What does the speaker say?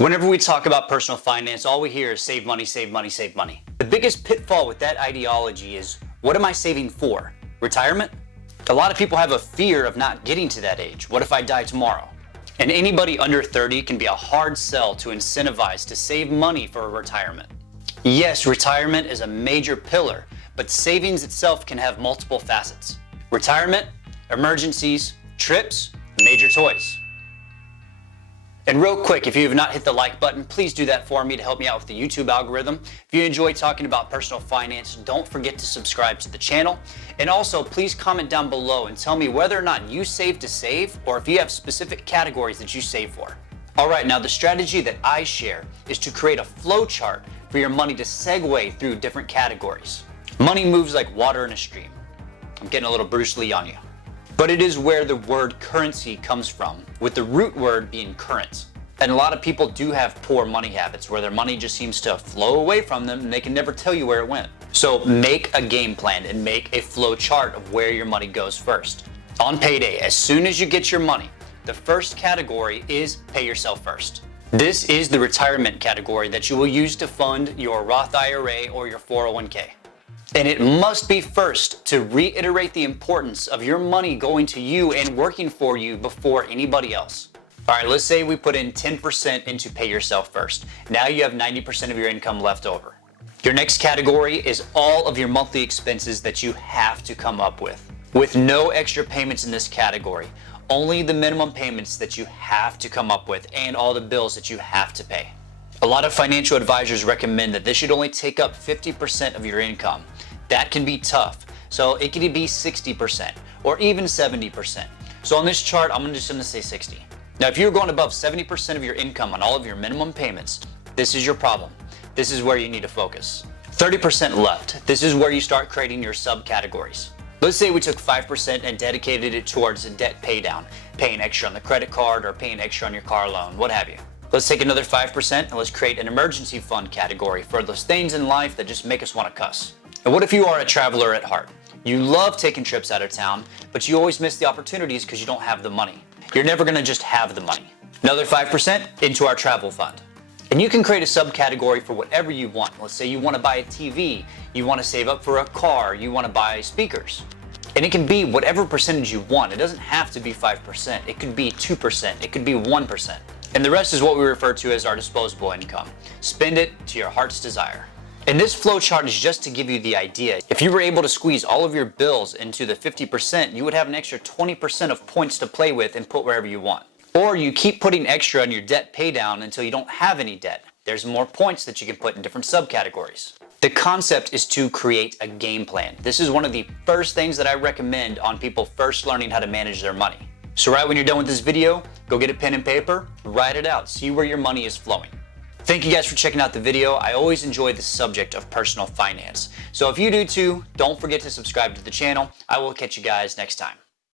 Whenever we talk about personal finance, all we hear is save money, save money, save money. The biggest pitfall with that ideology is, what am I saving for? Retirement? A lot of people have a fear of not getting to that age. What if I die tomorrow? And anybody under 30 can be a hard sell to incentivize to save money for a retirement. Yes, retirement is a major pillar, but savings itself can have multiple facets. Retirement, emergencies, trips, major toys. And real quick, if you have not hit the like button, please do that for me to help me out with the YouTube algorithm. If you enjoy talking about personal finance, don't forget to subscribe to the channel. And also, please comment down below and tell me whether or not you save to save, or if you have specific categories that you save for. All right, now the strategy that I share is to create a flow chart for your money to segue through different categories. Money moves like water in a stream. I'm getting a little Bruce Lee on you. But it is where the word currency comes from, with the root word being current. And a lot of people do have poor money habits where their money just seems to flow away from them and they can never tell you where it went. So make a game plan and make a flow chart of where your money goes first. On payday, as soon as you get your money, the first category is pay yourself first. This is the retirement category that you will use to fund your Roth IRA or your 401k. And it must be first to reiterate the importance of your money going to you and working for you before anybody else. All right, let's say we put in 10% into pay yourself first. Now you have 90% of your income left over. Your next category is all of your monthly expenses that you have to come up with no extra payments in this category. Only the minimum payments that you have to come up with and all the bills that you have to pay. A lot of financial advisors recommend that this should only take up 50% of your income. That can be tough. So it could be 60% or even 70%. So on this chart, I'm just gonna say 60. Now, if you're going above 70% of your income on all of your minimum payments, this is your problem. This is where you need to focus. 30% left. This is where you start creating your subcategories. Let's say we took 5% and dedicated it towards debt pay down, paying extra on the credit card or paying extra on your car loan, what have you. Let's take another 5% and let's create an emergency fund category for those things in life that just make us want to cuss. And what if you are a traveler at heart? You love taking trips out of town, but you always miss the opportunities because you don't have the money. You're never going to just have the money. Another 5% into our travel fund. And you can create a subcategory for whatever you want. Let's say you want to buy a TV, you want to save up for a car, you want to buy speakers. And it can be whatever percentage you want. It doesn't have to be 5%. It could be 2%. It could be 1%. And the rest is what we refer to as our disposable income. Spend it to your heart's desire. And this flow chart is just to give you the idea. If you were able to squeeze all of your bills into the 50%, you would have an extra 20% of points to play with and put wherever you want. Or you keep putting extra on your debt pay down until you don't have any debt. There's more points that you can put in different subcategories. The concept is to create a game plan. This is one of the first things that I recommend on people first learning how to manage their money. So right when you're done with this video, go get a pen and paper, write it out, see where your money is flowing. Thank you guys for checking out the video. I always enjoy the subject of personal finance. So if you do too, don't forget to subscribe to the channel. I will catch you guys next time.